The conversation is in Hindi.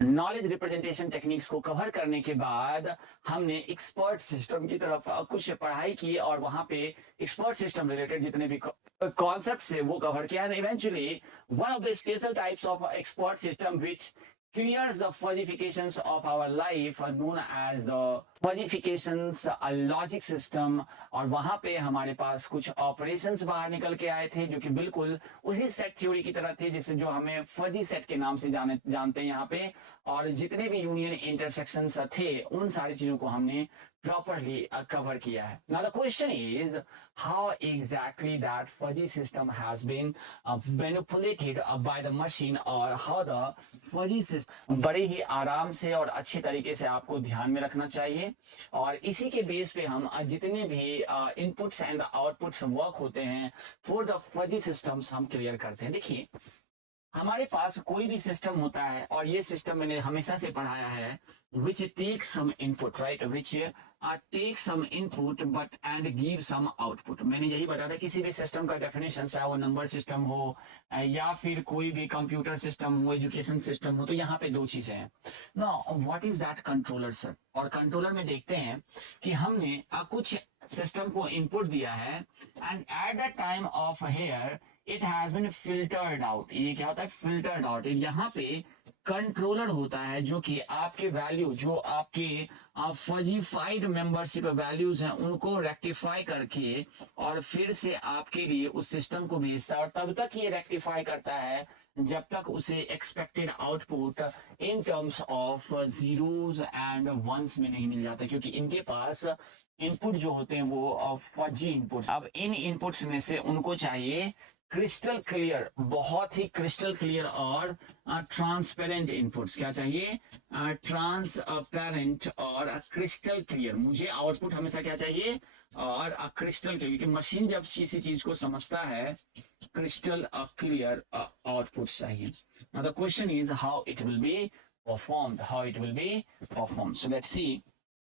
नॉलेज रिप्रेजेंटेशन टेक्निक्स को कवर करने के बाद हमने एक्सपर्ट सिस्टम की तरफ कुछ पढ़ाई की और वहां पे एक्सपर्ट सिस्टम रिलेटेड जितने भी कॉन्सेप्ट्स है वो कवर किया। And eventually one of the special types of expert system which clears the fuzzifications of our life known as the fuzzifications logic system। और वहां पे हमारे पास कुछ ऑपरेशंस बाहर निकल के आए थे जो कि बिल्कुल उसी सेट थ्योरी की तरह थे जिसे जो हमें फजी सेट के नाम से जानते हैं यहाँ पे। और जितने भी यूनियन इंटरसेक्शंस थे उन सारी चीजों को हमने properly cover किया है। Now the question is how exactly that fuzzy system has been manipulated by the machine और how the fuzzy system बड़े ही आराम से और अच्छे तरीके से आपको ध्यान में रखना चाहिए। और इसी के बेस पे हम जितने भी इनपुट्स एंड आउटपुट्स वर्क होते हैं फॉर द फजी सिस्टम्स हम क्लियर करते हैं। देखिए हमारे पास कोई भी सिस्टम होता है और ये सिस्टम मैंने हमेशा से पढ़ाया है which takes some input right which takes some input but and give some output। मैंने यही बताया था किसी भी सिस्टम का डेफिनेशन चाहे वो नंबर सिस्टम हो या फिर कोई भी कंप्यूटर सिस्टम हो एजुकेशन सिस्टम हो तो यहाँ पे दो चीजें हैं। Now what is that controller sir. और कंट्रोलर में देखते हैं कि हमने कुछ सिस्टम को इनपुट दिया है and at the time of here it has been filtered out. ये क्या होता है फिल्टर्ड आउट। यहाँ पे कंट्रोलर होता है जो कि आपके वैल्यू जो आपके फजीफाइड मेंबरशिप वैल्यूज हैं उनको रेक्टिफाई करके और फिर से आपके लिए उस सिस्टम को भेजता है। और तब तक ये रेक्टिफाई करता है जब तक उसे expected output in terms of zeros and ones में नहीं मिल जाता क्योंकि इनके पास इनपुट जो होते हैं वो फजी इनपुट्स। अब इन इनपुट्स में से उनको चाहिए क्रिस्टल क्लियर बहुत ही क्रिस्टल क्लियर और ट्रांसपेरेंट इनपुट्स। क्या चाहिए ट्रांसपेरेंट और क्रिस्टल क्लियर। मुझे आउटपुट हमेशा क्या चाहिए और क्रिस्टल क्लियर क्योंकि मशीन जब किसी चीज को समझता है क्रिस्टल क्लियर आउटपुट चाहिए। Now the question is how it will be performed, how it will be performed. So let's see